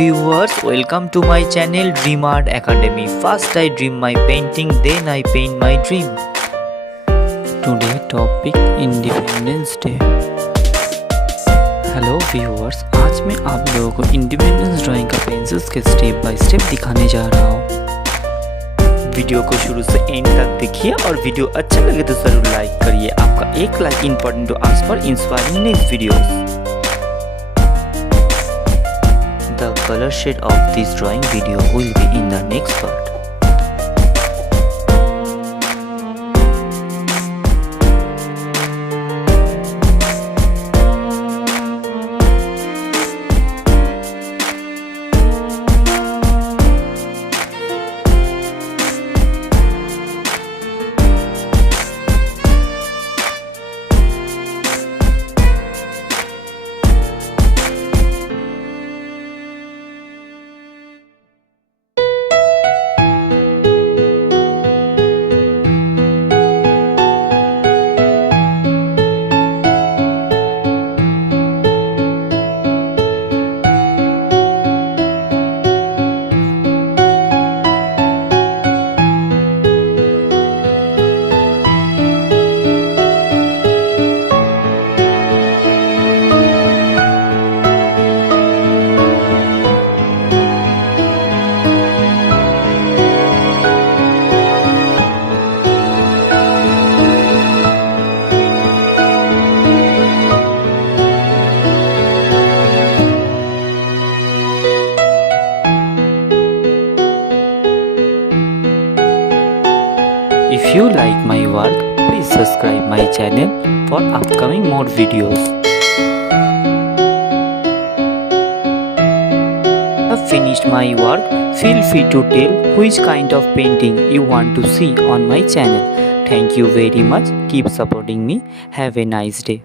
viewers, welcome to my channel Dream Art Academy. First I dream my painting, then I paint my dream. Today topic independence day. Hello viewers, आज मैं आप लोगों को independence drawing का pencils के step by step दिखाने जा रहा हूँ। वीडियो को शुरू से एंड तक देखिए और वीडियो अच्छा लगे तो जरूर लाइक करिए। आपका एक like important to us for inspiring next videos. The color shade of this drawing video will be in the next part. If you like my work, please subscribe my channel for upcoming more videos. Have finished my work, feel free to tell which kind of painting you want to see on my channel. Thank you very much. Keep supporting me. Have a nice day.